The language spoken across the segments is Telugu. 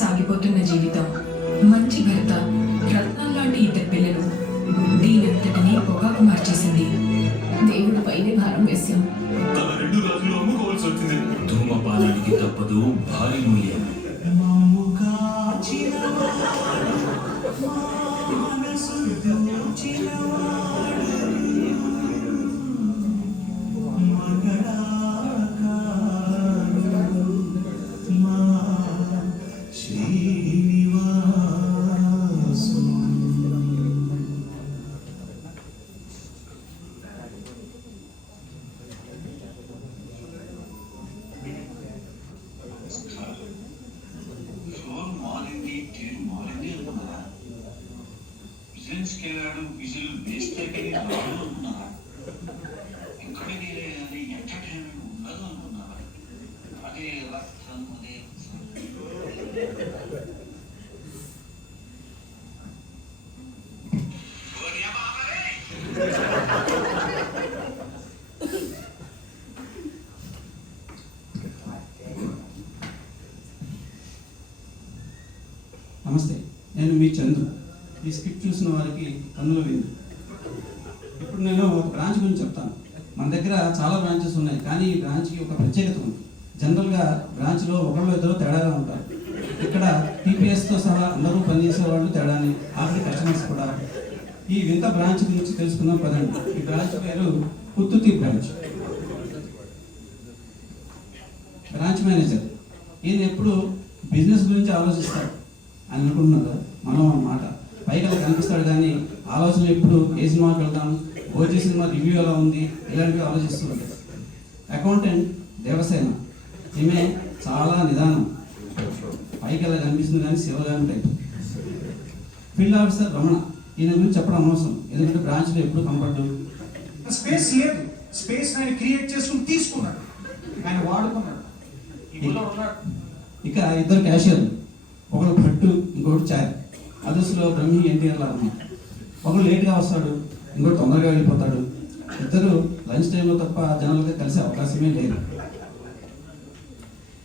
సాగిపోతున్న జీవితం, మంచి భర్త, రత్నం లాంటి ఇద్దరు పిల్లలు, దీనంతటినీ పొగాకు మార్చేసింది. దేవుడి పైనే భారం వేశాం. తన 2 రాజులు అమ్ముకోవాల్సి వచ్చింది. ధూమపానానికి తప్పదు భారీ మూల్యం. విజులు వేస్తే అనుకున్నారా? ఎక్కడికి అది ఎంటర్టైన్మెంట్ ఉండదు అనుకున్నారా? అదే రక్తం అదే నమస్తే, నేను మీ చంద్రు. ఈ స్క్రిప్ట్ చూసిన వారికి కన్నుల విందు. ఇప్పుడు నేను ఒక బ్రాంచ్ గురించి చెప్తాను. మన దగ్గర చాలా బ్రాంచెస్ ఉన్నాయి, కానీ ఈ బ్రాంచ్కి ఒక ప్రత్యేకత ఉంది. జనరల్గా బ్రాంచ్లో ఒకళ్ళు ఇద్దరు తేడాగా ఉంటారు. ఇక్కడ టీపీఎస్తో సహా అందరూ పనిచేసే వాళ్ళు తేడాని, ఆఖరి కస్టమర్స్ కూడా. ఈ వింత బ్రాంచ్ గురించి తెలుసుకుందాం పదండి. ఈ బ్రాంచ్ పేరు పుత్తుతి బ్రాంచ్. బ్రాంచ్ మేనేజర్ ఈయన ఎప్పుడు బిజినెస్ గురించి ఆలోచిస్తాడు అని అనుకుంటున్నారు. మనం అన్నమాట పైకి కనిపిస్తాడు, కానీ ఆలోచన ఎప్పుడు ఏ సినిమాకి వెళ్తాం, ఓజీ సినిమా రివ్యూ ఎలా ఉంది, ఇలాంటివి ఆలోచిస్తూ ఉంటాడు. అకౌంటెంట్ దేవసేన, ఈమె చాలా నిదానం, పైకి ఎలా కనిపిస్తుంది కానీ Sivagani type. Field officer Ramana, ఈయన గురించి చెప్పడం అనవసరం, ఎందుకంటే బ్రాంచ్లో ఎప్పుడు కంఫర్ట్. స్పేస్ లేదు, స్పేస్ ఆయన క్రియేట్ చేసుకుని తీసుకున్నాడు, ఆయన వాడుకున్నాడు. ఇక ఇద్దరు క్యాషియర్లు, ఒకరు భట్టు, ఇంకొకటి చాయ్. అదర్స్లో బ్రహ్మి ఎన్టీఆర్ లాగా ఉన్నాడు. ఒకరు లేట్గా వస్తాడు, ఇంకోటి తొందరగా వెళ్ళిపోతాడు. ఇద్దరు లంచ్ టైంలో తప్ప జనాలుగా కలిసే అవకాశమే లేదు.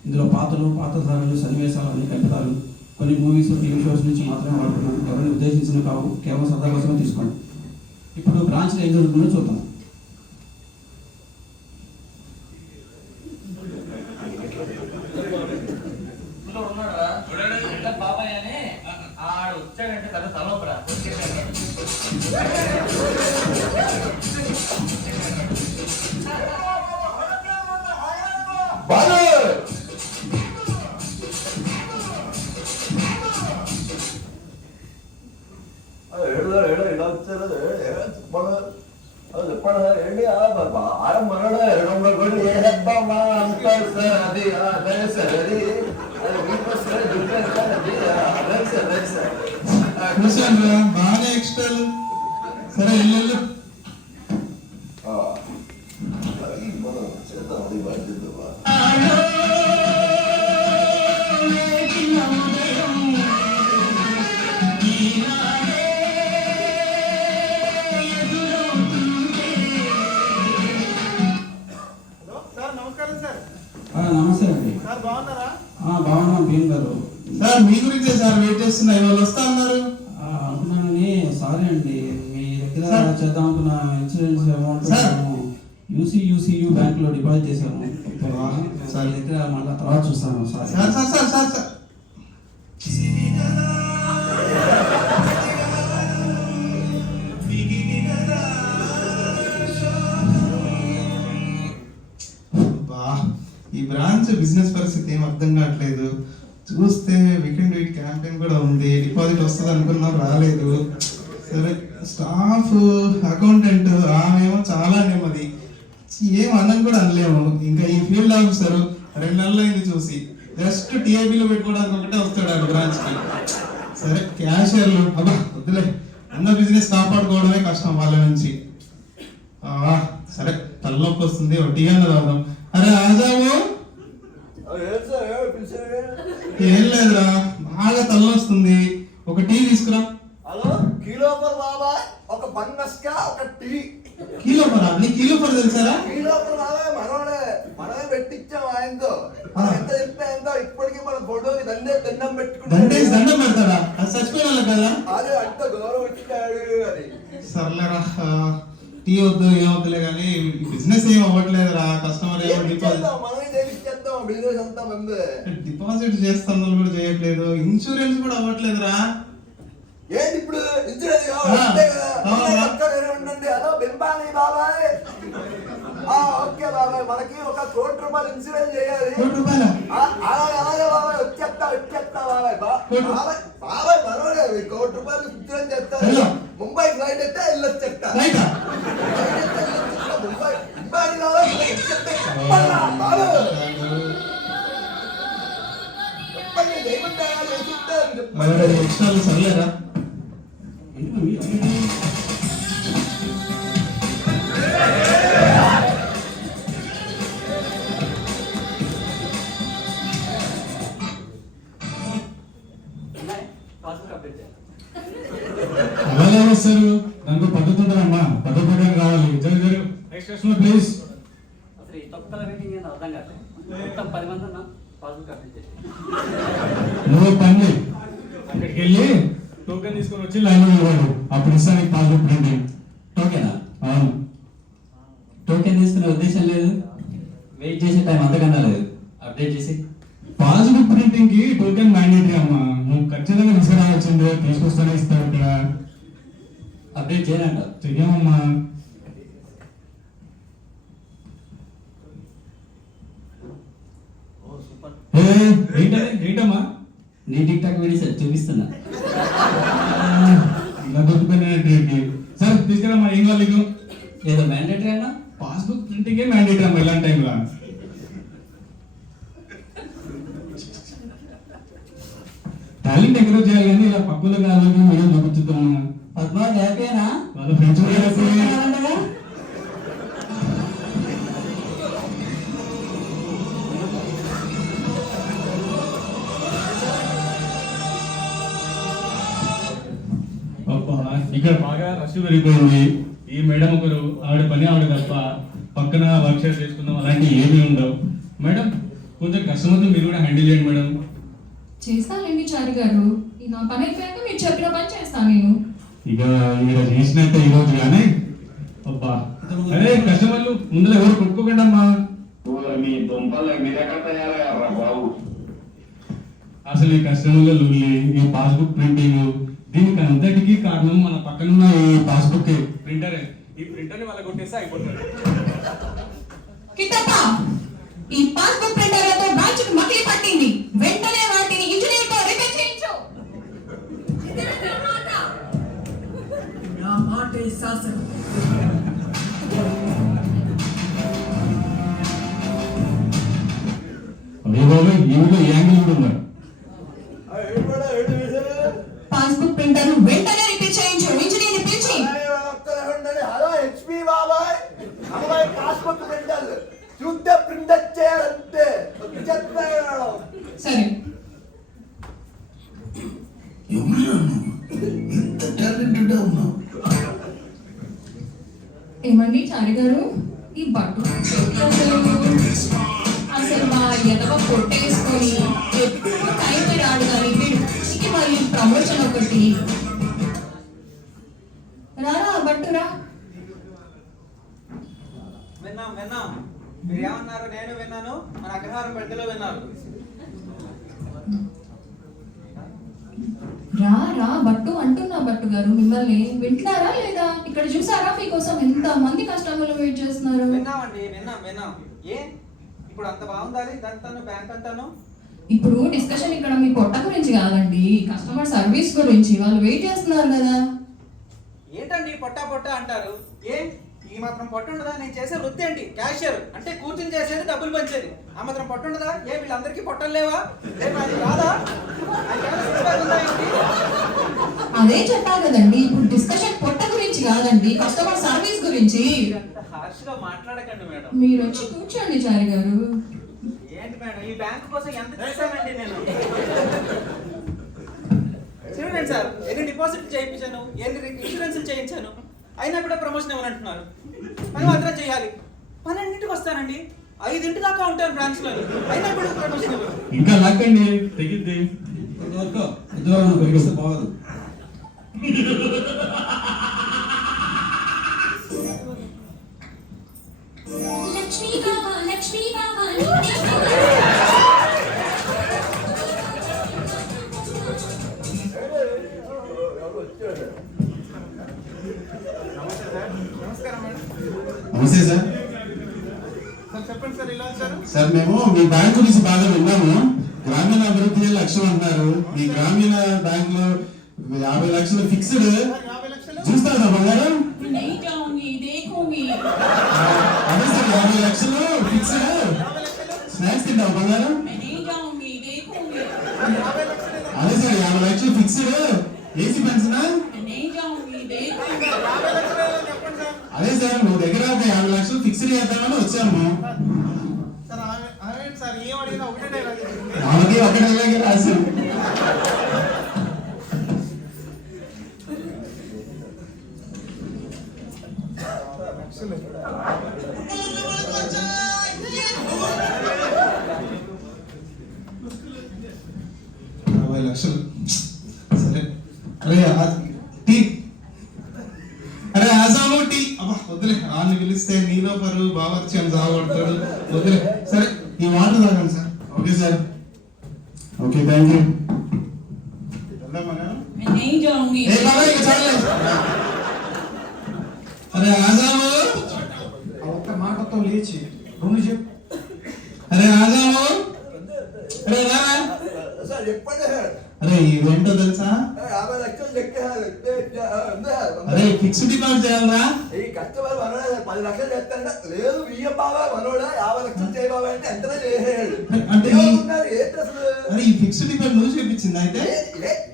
ఇందులో పాత్రధారులు, సన్నివేశాలు అన్ని కల్పితాలు. కొన్ని మూవీస్, టీవీ షోస్ నుంచి మాత్రమే వాడుతున్నాం, ఎవరిని ఉద్దేశించిన కావు, కేవలం సరదా కోసమే తీసుకోండి. ఇప్పుడు బ్రాంచ్లో ఏం జరుగుతుందో చూద్దాం. బాబాయ్ అని ఆడు వచ్చాడంటే కదా తలపరా ఇలా వచ్చారు చెప్పండి ఏంటి ఆరం మరణ 200 కోట్లు ఏ హెబ్బమ్మా అంటారు సార్. అది అదే సార్, అది బాగానే ఎక్స్ట్రాలు. సరే ఇల్లు చేద్దాం, అది బాధ్యత. నమస్తే అండి. బాగున్నారా? బాగున్నాం భీమ్ గారు. సార్ మీ గురించే సార్ వెయిట్ చేస్తున్నా, ఇవాళ వస్తా అన్నారు. అనుకున్నానని. సారీ అండి, మీ దగ్గర చేద్దాం అనుకున్న ఇన్సూరెన్స్ అమౌంట్ యూసీయూ బ్యాంక్ లో డిపాజిట్ చేశాను. సార్ దగ్గర మళ్ళీ తర్వాత చూస్తాను. సార్ ఈ బ్రాంచ్ బిజినెస్ పరిస్థితి ఏం అర్థం కావట్లేదు. చూస్తే వీకెండ్ వీక్ క్యాంపెయిన్ కూడా ఉంది, డిపాజిట్ వస్తుంది అనుకున్నాం, రాలేదు. సరే స్టాఫ్, అకౌంటెంట్ ఆమెమో చాలా నెమ్మది, ఏం అన్నం కూడా అనలేము. ఇంకా ఈ ఫీల్డ్ ఆఫీసర్ 2 నెలలు అయింది చూసి, జస్ట్ టీఐబీలో పెట్టుకోవడానికి ఒకటే వస్తాడు బ్రాంచ్కి. సరే క్యాషియర్లు అబ్బా వద్దులే, అన్న బిజినెస్ కాపాడుకోవడమే కష్టం వాళ్ళ నుంచి. సరే తలనొప్పి వస్తుంది, టీ అన్న తాగుదాం. అరే ఆజాము. ఏం లేదురా, బాగా తలనొస్తుంది, ఒక టీ తీసుకురా. హలో కిలోఫర్ బాబా, ఒక బంగస్కా, ఒక టీ. కిలోఫరా? నీ కిలోఫర్ తెలుసారా? కిలోఫర్ బాబా మనమే పెట్టించాం ఆయనతో. ఎంత చెప్పినా ఎంతో ఇప్పటికీ మన ఫోటోకి నన్నే దండం దండేసి పెట్టుకుంటాడు. దండం పెడతాడా? అది చచ్చిపోయిన వాళ్ళకి కదా. అదే అంత గౌరవం ఇచ్చాడు అని. సర్లేరా, టీ వద్దు ఏమవుతులే కానీ బిజినెస్ ఏం అవ్వట్లేదురా. కస్టమర్ ఏమో మనమే చేపిచ్చేద్దాం బిజినెస్ అంతా మందే. డిపాజిట్ చేస్తాను కూడా చేయట్లేదు, ఇన్సూరెన్స్ కూడా అవ్వట్లేదురా. ఏంటి ఇప్పుడు ఇన్సూరెన్స్ కావాలి ఆ, అంతే కదా. అవునా? అమ్మాయి పక్కనే ఉండండి. హలో బింబాని బాబాయ్. ఓకే బాబాయ్, మనకి 1 కోటి రూపాయలు ఇన్సూరెన్స్ చేయాలి. ₹1,00,000? అలాగే బాబాయ్, వచ్చేస్తా బాబాయ్. బాబాయ్ మనోడే 1 కోటి రూపాయలు ఇన్సూరెన్స్ చేస్తారు. హలో. ముంబై ఫ్లైట్ అయితే వెళ్ళొచ్చేస్తా. రైటా? ముంబై బింబాని బాబాయ్ వచ్చేస్తా. బాబాయ్ చెప్పండి, ఏమంటారా చేసిస్తారు చెప్పండి. ఎక్స్ట్రా సర్లేరా. ఏంటి మమ్మీ? ఏంటి? అలాగే వస్తారు, దానికి పద్ధతి ఉంటుందమ్మా, పద్ధతి ప్రకారం కావాలి. జరుగు నెక్స్ట్ కస్టమర్ ప్లీజ్. అసలు ఈ తొక్కల రేటింగ్ ఏంది అర్థం కాదు. మొత్తం 10 మంది ఉన్నా పాస్బుక్ అప్డేట్ చేసి నువ్వు పని అక్కడికి వెళ్ళి టోకెన్ తీసుకొని వచ్చి లైన్ ఇవ్వడు, అప్పుడు ఇస్తాను నీకు పాస్బుక్ ప్రింటింగ్. టోకెనా? అవును. టోకెన్ తీసుకునే ఉద్దేశం లేదు, వెయిట్ చేసే టైం అంతకన్నా లేదు. అప్డేట్ చేసి పాస్బుక్ ప్రింటింగ్ కి టోకెన్ మ్యాండేటరీ అమ్మా. నువ్వు ఖచ్చితంగా తీసుకురావాల్సిందే, తీసుకొస్తానే ఇస్తావు ఇక్కడ. అప్డేట్ చేయనంట. చెయ్యమమ్మా. ఏంటమ్మా నీ టిక్ టాక్ వీడియోస్ చూపిస్తున్నా. ఇలా దొరికిపోయినట్టు. సార్ తీసుకురామ్మా, ఏం కావాలి నీకు? ఏదో మ్యాండేటరీ అన్నా? పాస్బుక్ ప్రింటింగే మ్యాండేటరీ అమ్మా ఇలాంటి టైంలో. టాలెంట్ ఎంకరేజ్ చేయాలి కానీ ఇలా పక్కన కాదు వీడియో చూపించుతామన్నా. పద్మావతి హ్యాపీనా? వాళ్ళ ఫ్రెండ్స్ కూడా హ్యాపీ. అబ్బా, ఇక్కడ బాగా రష్ పెరిగిపోయింది. ఈ మేడం ఒకరు, ఆవిడ పని ఆవిడ తప్ప పక్కన వర్క్ షేర్ చేసుకుందాం అలాంటివి ఏమీ ఉండవు. మేడం కొంచెం కస్టమర్ని మీరు కూడా హ్యాండిల్ చేయండి మేడం. చేస్తానండి చారి గారు, ఈ నా పని అయిపోయాక మీరు చెప్పిన పని చేస్తాను నేను. ఇక ఇక్కడ చేసినట్టే ఈ రోజు కానీ. అబ్బా అరే కస్టమర్లు ముందులో ఎవరు కొట్టుకోకండి అమ్మా. మీ దుంపలు మీరెక్కడ తయారయ్యారా బాబు? అసలు ఈ కస్టమర్ల లుల్లి, ఈ పాస్బుక్ ప్రింటింగ్, దీనికి అంతటికీ కారణం మన పక్కనున్న ఈ పాస్బుక్ ప్రింటరే. ఈ ప్రింటర్ ని వాళ్ళ కొట్టేస్తే అయిపోతుంది. కిట్టప్ప, ఈ పాస్బుక్ ప్రింటర్లతో బ్రాంచ్ మకిలి పట్టింది. వెంటనే వాటిని ఇంజనీర్ తో రిపేర్ చేయించు. నా మాట శాసనం. అదే బాబు, ఈ ఊళ్ళో ఈ యాంగిల్ కూడా ఉన్నారు. పాస్బుక్ ప్రింటర్ వెంటనే రిపేర్ చేయించు. ఇంజనీర్ ని పిలిచి. హలో హెచ్పి బాబాయ్, అమ్మాయి పాస్బుక్ ప్రింటర్ చూస్తే ప్రింటర్ చేయాలంటే సరే, ఎంత టాలెంటెడ్ ఉన్నావు. ఏమండి చారి గారు, ఈ బట్టు అసలు మా ఎదవ కొట్టేసుకొని ఎప్పుడు టైం రాడు కానీ వీడికి మరి ప్రమోషన్ ఒకటి. రారా బట్టురా. విన్నాం మీరు ఏమన్నారు? నేను విన్నాను, మన అగ్రహారం పెద్దలు విన్నారు. రా రా బట్టు అంటున్నా. బట్టు గారు మిమ్మల్ని వింటున్నారా లేదా? ఇక్కడ చూసారా మీకోసం ఎంత మంది కస్టమర్లు వెయిట్ చేస్తున్నారు. విన్నామండి, విన్నాం. ఏ ఇప్పుడు అంత బాగుండాలి ఇదంతాను బ్యాంక్ అంతాను? ఇప్పుడు డిస్కషన్ ఇక్కడ మీ పొట్ట గురించి కాదండి, కస్టమర్ సర్వీస్ గురించి. వాళ్ళు వెయిట్ చేస్తున్నారు కదా. ఏంటండి పొట్ట అంటారు? ఏ ఈ మాత్రం పొట్ట ఉండదా? నేను చేసే వృత్తి ఏంటి? క్యాషియర్ అంటే కూర్చుని చేసేది, డబ్బులు పంచేది. ఆ మాత్రం పొట్ట ఉండదా? ఏ వీళ్ళందరికీ పొట్టలు లేవా? రేపు అది రాదా? అదే చెప్పా కదండి, ఇప్పుడు డిస్కషన్ పొట్ట గురించి కాదండి, కస్టమర్ సర్వీస్ గురించి. హార్ష్ గా మాట్లాడకండి మేడం. మీరు వచ్చి కూర్చోండి చారి గారు. ఏంటి మేడం, ఈ బ్యాంక్ కోసం ఎంత చేశానండి నేను? చూడండి సార్, ఎన్ని డిపాజిట్ చేయించాను, ఎన్ని ఇన్సూరెన్స్ చేయించాను, అయినా కూడా ప్రమోషన్ ఇవ్వనంటున్నారు. పని మాత్రం చేయాలి. పన్నెండింటికి వస్తానండి, 5 దాకా ఉంటాను బ్రాంచ్ లో, అయినా ఇప్పుడు ప్రమోషన్ ఇవ్వరు. ఇంకా లాక్కండి తెగిద్ది. కొంతవరకు ఉద్యోగం పెరిగిస్తే పోవదు. లక్ష్మీ బాబా లక్ష్మీ బాబా నమస్తే సార్. సార్ చెప్పండి సార్, ఇలా వచ్చారు. సార్ మేము మీ బ్యాంక్ గురించి బాగా విన్నాము. గ్రామీణ అభివృద్ధి లక్ష్యం అంటున్నారు. మీ గ్రామీణ బ్యాంక్ లో 50 లక్షలు ఫిక్స్డ్ 50 లక్షలు చూస్తారా బంగారం? नहीं जाऊंगी देखूंगी అదే సార్ 50 లక్షలు ఫిక్స్డ్. 50 లక్షలు స్నాక్స్ తింటావు బంగారం? मैं नहीं जाऊंगी देखूंगी 50 లక్షలు అదే సార్ 50 లక్షలు ఫిక్స్డ్. ఏసీ పెన్షన్ मैं नहीं जाऊंगी देखूंगी 50 లక్షలు చెప్పండి సార్. అదే సార్ నువ్వు దగ్గర ఒక 50 లక్షలు ఫిక్స్డ్ చేద్దామని వచ్చాము. సార్ ఆమె సార్ ఏం అడిగినా ఒకటే డైలాగ్ చెప్తుంది. ఆమెకి ఒకటే ఇలాగే రాశాం. లక్షలు సరే. అరే టీ, అరే ఆసాము టీ. అబ్బా వద్దులే, వాళ్ళని పిలిస్తే నీలో పరు బావర్చి అని సాగొడతాడు. వద్దులే. సరే ఈ వాటర్ తాగండి sir. Okay sir. Okay thank you. मैं नहीं जाऊंगी ఏ బాబా ఇక చాలే. అరే ఆసాము, ఒక్క మాటతో లేచి రెండు చెప్పు. అరే ఆసాము, అరే రా. సార్ చెప్పండి సార్. అరే ఇదేంటో తెలుసా? 50 లక్షలు చెక్కేయాలి. అరే ఫిక్స్డ్ డిపాజిట్ చేయాలరా? ఈ కస్టమర్ మనోడే 10 లక్షలు చేస్తారంటే లేదు బియ్యం బాబా మనోడా 50 లక్షలు చేయ బాబా అంటే ఎంతనే చేసేయాడు. అంటే ఏమనుకున్నారు? ఏంటి అసలు? అరే ఈ ఫిక్స్డ్ డిపాజిట్ నువ్వు చేపించింది అయితే?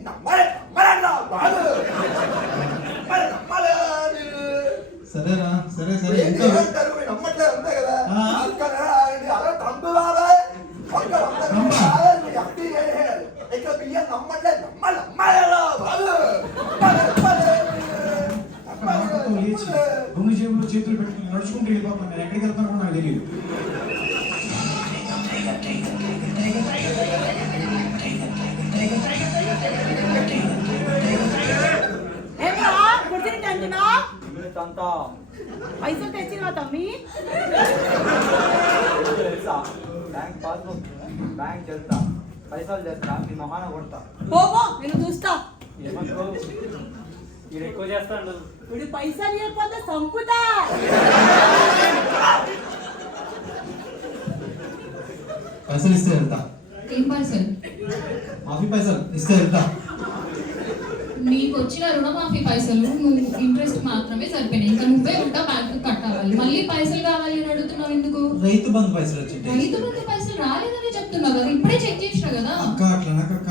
నమ్మరన్నా బాగు నమ్మాలి మీరు. సరేరా, సరే సరే. ఏంటి ఎంత ఏమంటారు? మీరు నమ్మట్లేదు అంతే కదా. ఆ. అలా తంబు బాబా ఒక్క 100 నమ్మ. రూపాయలు మీకు అప్పు చేసేయాలి. ఇక బియ్యం నమ్మట్లేదు. నమ్మాలి బాగు మాటతో లేచి రెండు జేబులు చేతులు పెట్టుకుని నడుచుకుంటూ వెళ్ళిపోతాను. నేను ఎక్కడికి వెళ్తానో నాకు తెలియదు. పైసలు తెచ్చినా తమ్మి? బ్యాంక్ పాస్బుక్ బ్యాంక్ చేస్తా, పైసలు చేస్తా, మీ మొహాన కొడతా. పోపో నేను చూస్తా. ఏమనుకో మీరు ఎక్కువ చేస్తాడు. ఇప్పుడు పైసలు ఇవ్వకపోతే సంపుతా. పైసలు ఇస్తే వెళ్తా. ఏం పైసలు? మాఫీ పైసలు ఇస్తే వెళ్తా. నీకు వచ్చిన రుణమాఫీ పైసలు నువ్వు ఇంట్రెస్ట్ మాత్రమే సరిపోయినాయి. ఇంకా నువ్వే ఉంటా బ్యాంకు కట్టాలి. మళ్ళీ పైసలు కావాలి అని అడుగుతున్నావు ఎందుకు? రైతు బంధు పైసలు వచ్చింది. రైతు బంధు పైసలు రాలేదని చెప్తున్నావు కదా, ఇప్పుడే చెక్ చేసిన కదా. అక్క అట్లా నాకక్క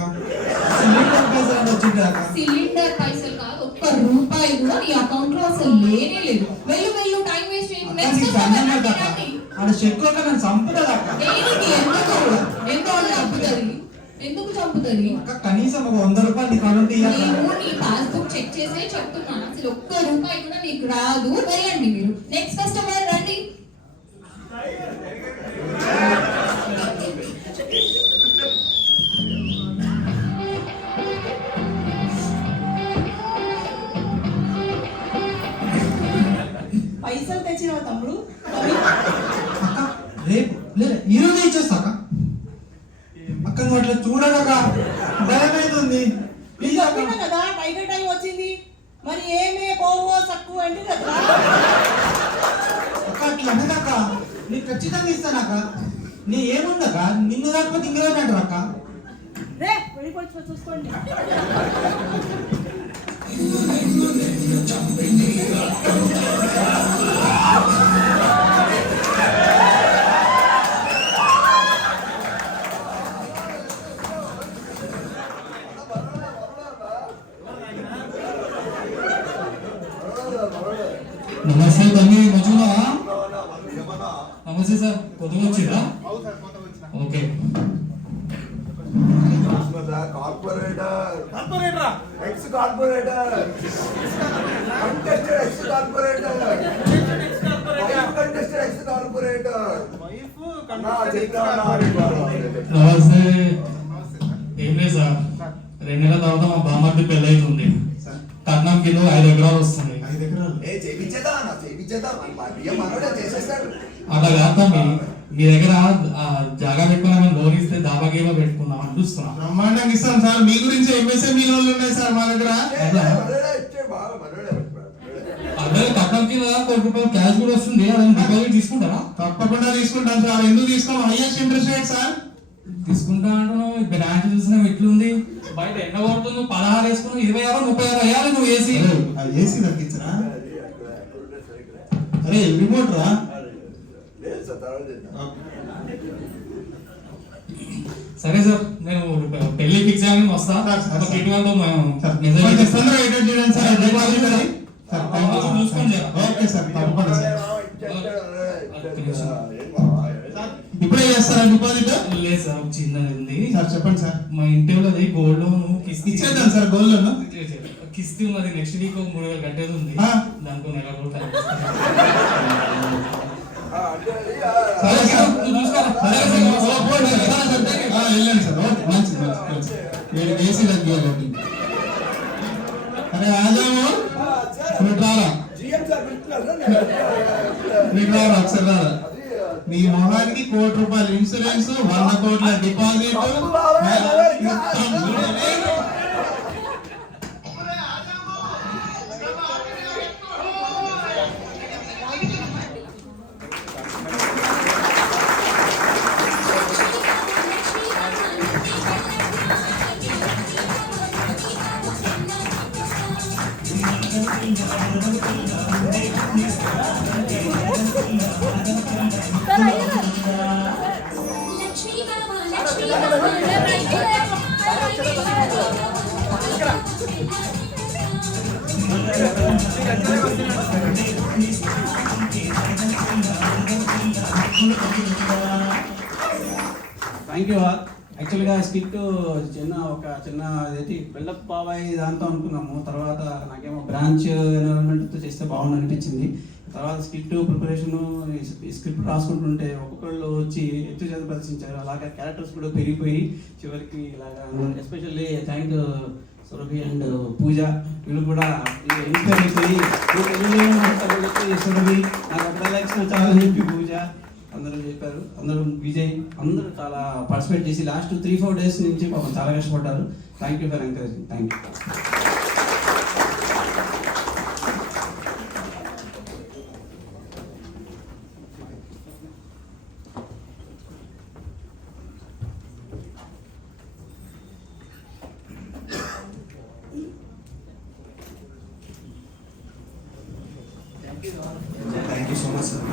సిలిండర్ పైసలు వచ్చింది అక్క. సిలిండర్ పైసలు కాదు, ఒక్క రూపాయి కూడా నీ అకౌంట్ లో అసలు లేనే లేదు. వెళ్ళు టైం వేస్ట్ చేయకు. నెక్స్ట్ ఆడ చెక్ ఒక నన్ను చంపుతుంది అక్క. దేనికి? ఎందుకు చంపుతుంది? ఎందుకు చంపుతుంది? అక్క కనీసం ఒక 100 రూపాయలు నీ కౌంట్ ఇయ్యక్క. నేను నీ పాస్బుక్ చెక్ చేసే చెప్తున్నాను, అసలు ఒక్క రూపాయి కూడా నీకు రాదు. వెళ్ళండి మీరు. నెక్స్ట్ కస్టమర్ రండి. పైసలు తెచ్చినావా తమ్ముడు? అక్క రేపు లేదు ఈరోజు ఇచ్చేస్తా అక్క. అక్క నువ్వు అట్లా చూడక భయం అవుతుంది. ప్లీజ్ అక్క. చెప్పినా కదా టైగర్ టైం వచ్చింది. మరి ఏమే పోవో తక్కువ అంటే కదా. అక్క అట్లా అనదక్క. నీకు ఖచ్చితంగా ఇస్తానక్క. నీ ఏముందక్క, నిన్ను కాకపోతే ఇంకెవరు అంటారు అక్క. రే వెళ్ళిపోయి చూసుకోండి. నమస్తే తమ్మి, మంచిగా నమస్తే సార్. కొత్తగా వచ్చిందా? Okay. Corporator ex corporator contested ex corporator contested ex corporator wife నమస్తే. ఏం లేదు సార్, 2 నెలల తర్వాత మా బామ్మర్ది పెళ్ళి అవుతుంది. సార్ కట్నం కింద 5 ఎకరాలు వస్తుంది. 5 ఎకరాలు అట్లా కాదు మీ దగ్గర జాగా పెట్టుకున్నా లోన్ ఇస్తే దాబా గేబా పెట్టుకుందాం అని చూస్తున్నా. బ్రహ్మాండంగా ఇస్తాం సార్. మీ గురించి ఎంఎస్ఎంఈ లోన్లు ఉన్నాయి సార్ మా దగ్గర. అదే కట్నం కింద ₹1 క్యాష్ కూడా వస్తుంది, అదే డిపాజిట్ తీసుకుంటారా? తప్పకుండా తీసుకుంటాం సార్. ఎందుకు తీసుకోం? Highest interest rate sir. తీసుకుంటా అంటున్నావు. బ్రాంచ్ చూసినా ఎట్లుంది, బయట ఎండ కొడుతుంది. 16 వేసుకున్నావు, 26, 36 వేయాలి నువ్వు ఏసీ. ఏసీ తగ్గించరా? అరే రిమోట్ రా. సరే సార్, నేను పెళ్లి ఫిక్స్ అయ్యాను, వస్తా. తొందరగా ఎడిట్ చేయండి సార్. డిపాజిట్ అది. చూసుకోండి. ఓకే సార్, తప్పకుండా సార్. ఇప్పుడే చేస్తారా డిపాజిట్? లేదు సార్, చిన్నది ఉంది సార్. చెప్పండి సార్. మా ఇంటి వాళ్ళది గోల్డ్ లోన్ కిస్తీ ఇచ్చేద్దాం సార్. గోల్డ్ లోన్ కిస్తీ ఉన్నది. నెక్స్ట్ వీక్ 3000 కట్టేది ఉంది. దానికి నెల రోజులు సరే సార్. వెళ్ళండి సార్. ఓకే, మంచిది మంచిది. ఏసీ తగ్గియాలి. అరే ఆదాము రారా, ఒకసారి రారా. నీ మొహానికి ₹1,00,00,000 ఇన్సూరెన్స్, 100 కోట్ల deposit. Lakshmi Baba Lakshmi Baba thank you all. యాక్చువల్గా స్కిట్ చిన్న అదేంటి బిల్డప్ బాబాయ్ దాంతో అనుకున్నాము. తర్వాత నాకేమో బ్రాంచ్ ఎన్విరాన్మెంట్తో చేస్తే బాగుంది అనిపించింది. తర్వాత స్కిట్ ప్రిపరేషను, స్క్రిప్ట్ రాసుకుంటుంటే ఒక్కొక్కళ్ళు వచ్చి ఎత్తు చేత ప్రదర్శించారు. అలాగే క్యారెక్టర్స్ కూడా పెరిగిపోయి చివరికి ఇలాగా ఎస్పెషల్లీ థ్యాంక్ సురభి అండ్ పూజ, వీళ్ళు కూడా ఇన్స్పైర్ అయిపోయి సురభి నాకు ఒక ఇచ్చిన చాలా చెప్పి పూజ అందరూ చెప్పారు. అందరూ విజయ్ అందరూ చాలా పార్టిసిపేట్ చేసి లాస్ట్ 3-4 డేస్ నుంచి పాపం చాలా కష్టపడ్డారు. Thank you for encouraging. Thank you. Thank you so much sir.